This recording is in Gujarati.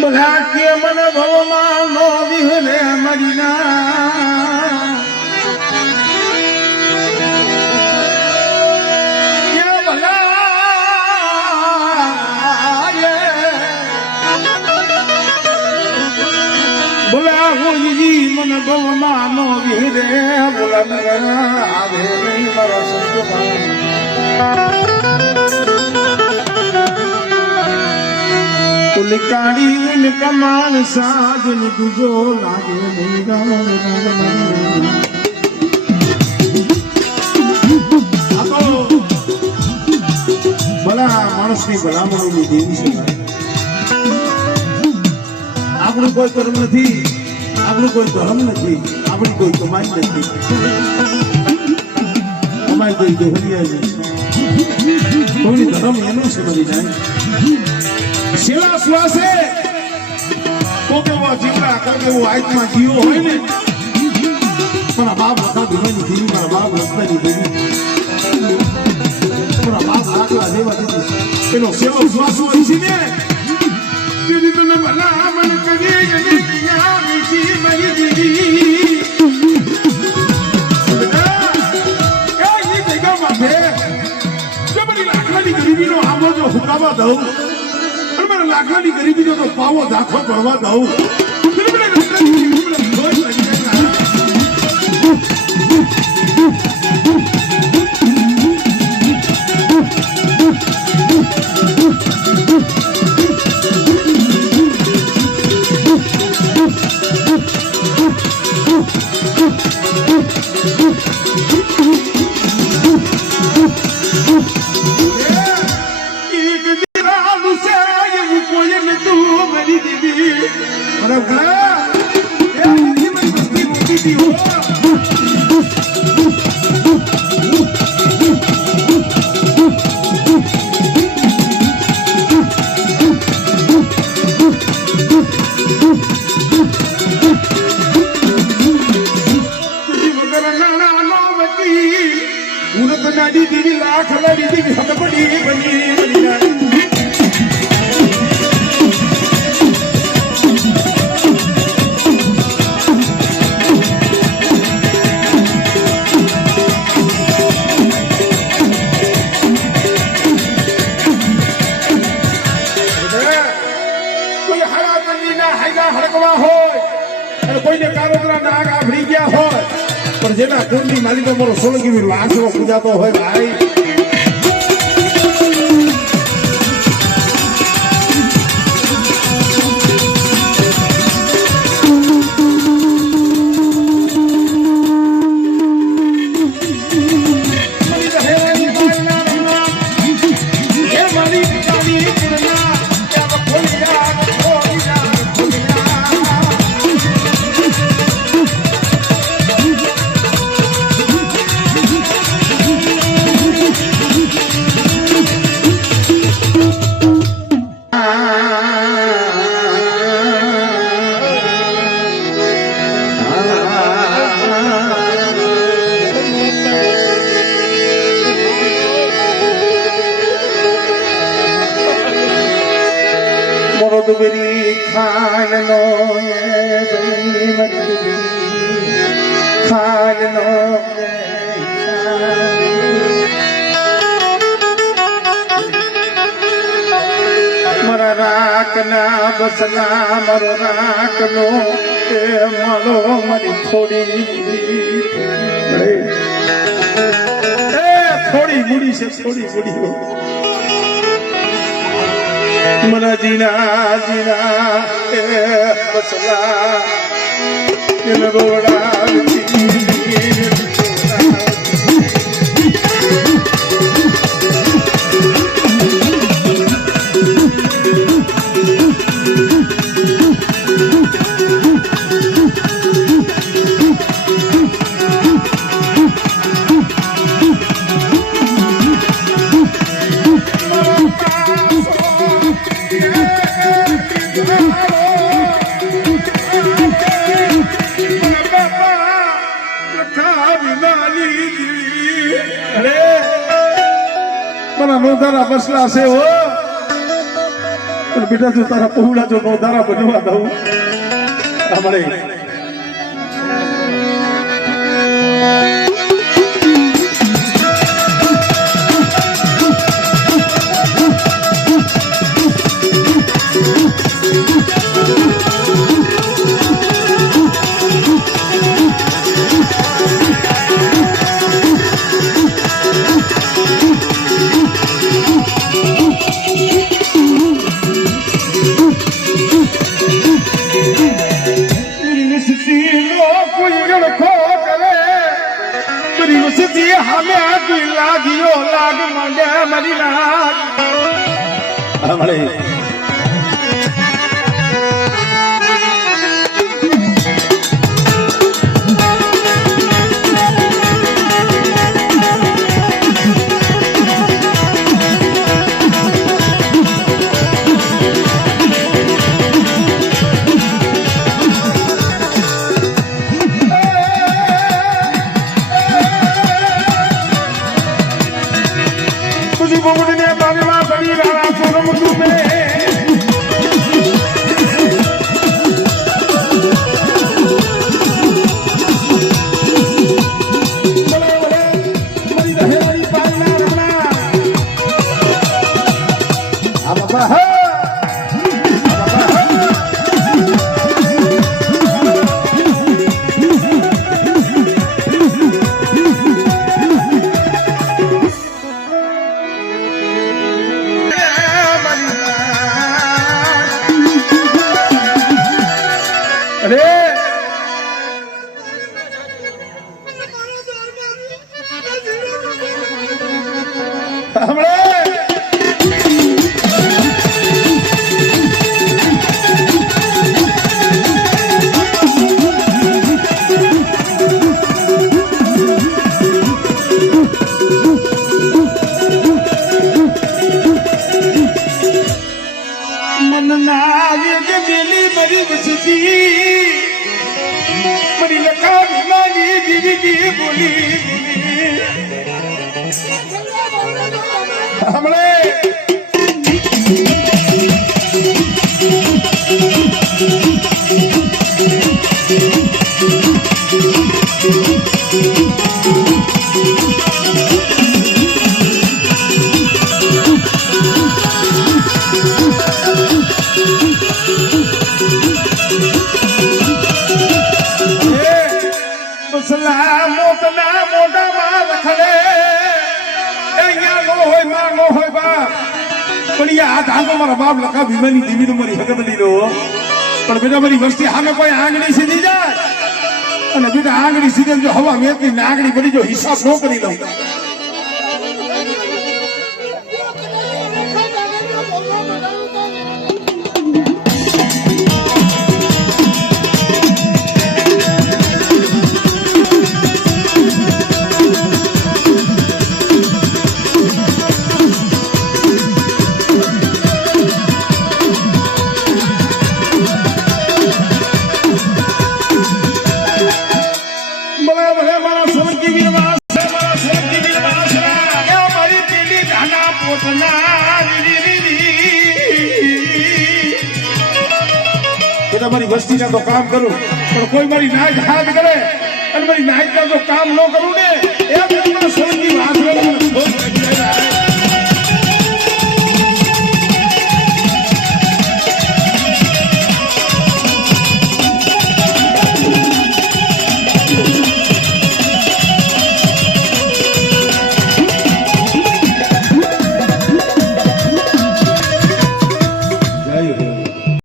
બધા કે મને ભવમાં નો વિહરે મરીના બોલા હોજી મને ભવમાં નો વિહરે બોલા આવે નહીં મારા સંતમાં કાળી કમાલ સાજન તુજો લાગે ભલા માણસની ભલામણોની દેવી છે આપણું કોઈ કર્મ નથી, આપણું કોઈ ધર્મ નથી, આપણી કોઈ કમાઈ નથી, કમાઈ કોઈ દેહલિયા નથી, કોઈ ધર્મ એનું છે બધી જાય છેલ્લા શ્વાસે કોક એવો જીવડા કોક એવો આત્મા જીવો હોય ને મારા બાપ હતા ભીમાની દેવી મારા બાપ રસ્તાની દેવી મારા બાપ આકલા દેવા દીધી એનો છેલ્લો શ્વાસ હોય છે ને તેની તને ભલા મન કરી મારી દેવી લાકડાની ગરીબીનો આંબો જો હુકાવા દઉં લાકડાની ગરીબી તો પાવો દાખો પડવા દઉં જેના કુંડની માલિકો મારો સોલંકી વાંસળો પૂજાતો હોય ભાઈ રાખના બસના મારો રાખનો એ મારો મારી થોડી મૂડી છે થોડી મૂડી મને જીના જીના એ બસલા એને બોડા નોધારા બસલા છે હો પણ બેટા જો તારા પહોળા જો નોધારા બનવા દઉં આપણે બાપ લખા ભીમાની દેવી નો મારી હકત લીધો પણ બેટા મારી વસ્તી સામે કોઈ આંગળી સીધી જાય અને બેટા આંગળી સીધે જો હવા મેથી ને આંગળી પડી જો હિસાબ ન કરી લઉં મારી વસ્તી ના તો કામ કરું પણ કોઈ મારી નાક હાથ કરે અને મારી નાક ના તો કામ ન કરું ને એ